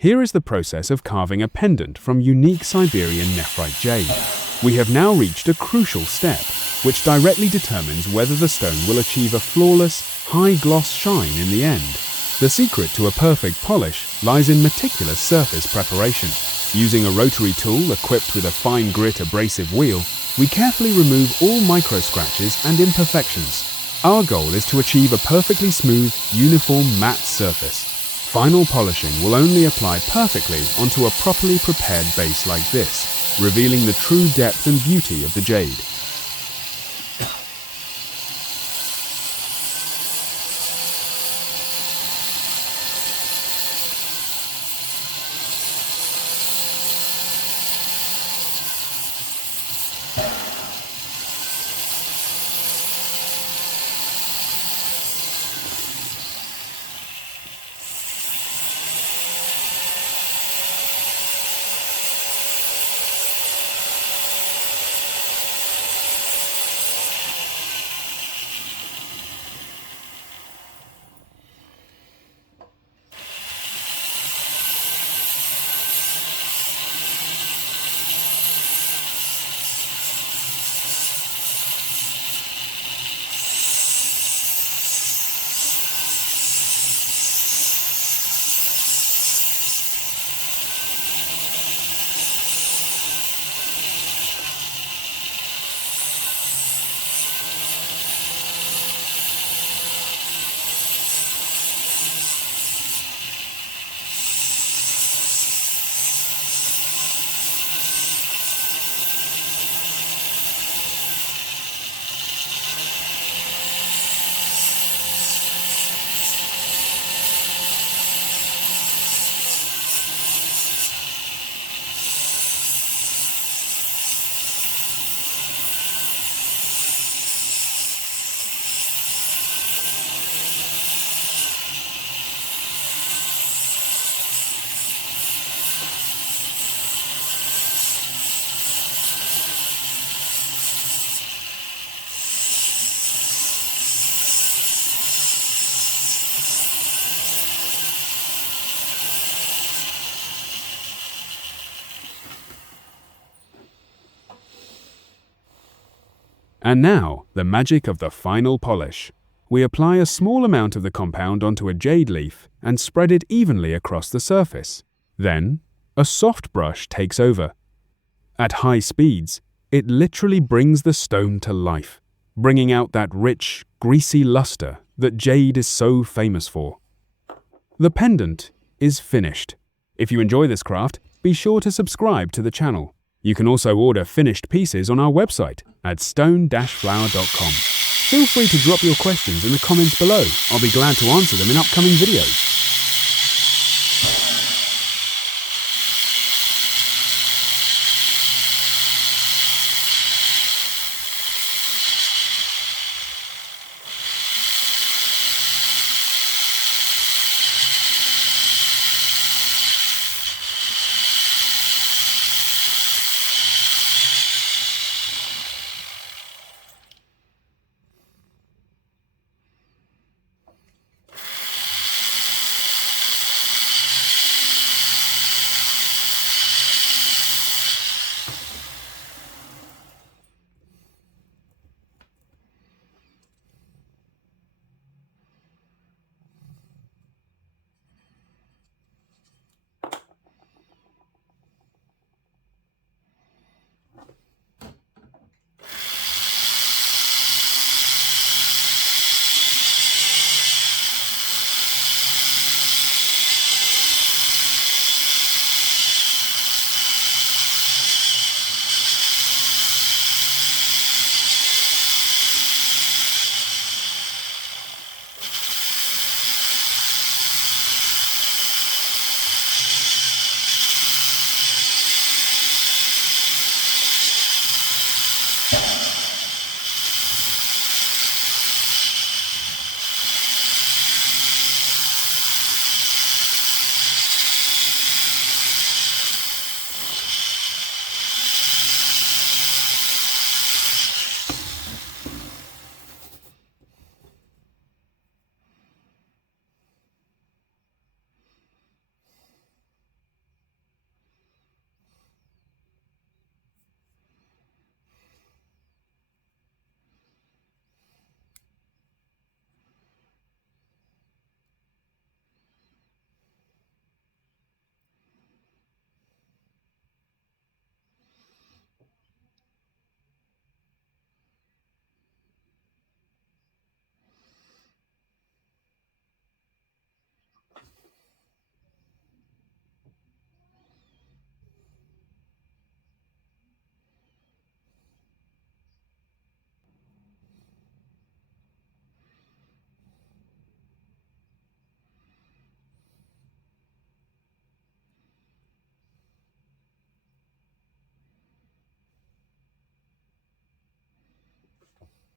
Here is the process of carving a pendant from unique Siberian Nephrite Jade. We have now reached a crucial step, which directly determines whether the stone will achieve a flawless, high-gloss shine in the end. The secret to a perfect polish lies in meticulous surface preparation. Using a rotary tool equipped with a fine grit abrasive wheel, we carefully remove all micro-scratches and imperfections. Our goal is to achieve a perfectly smooth, uniform matte surface. Final polishing will only apply perfectly onto a properly prepared base like this, revealing the true depth and beauty of the jade. And now, the magic of the final polish. We apply a small amount of the compound onto a jade leaf and spread it evenly across the surface. Then, a soft brush takes over. At high speeds, it literally brings the stone to life, bringing out that rich, greasy luster that jade is so famous for. The pendant is finished. If you enjoy this craft, be sure to subscribe to the channel. You can also order finished pieces on our website at stone-flower.com. Feel free to drop your questions in the comments below. I'll be glad to answer them in upcoming videos.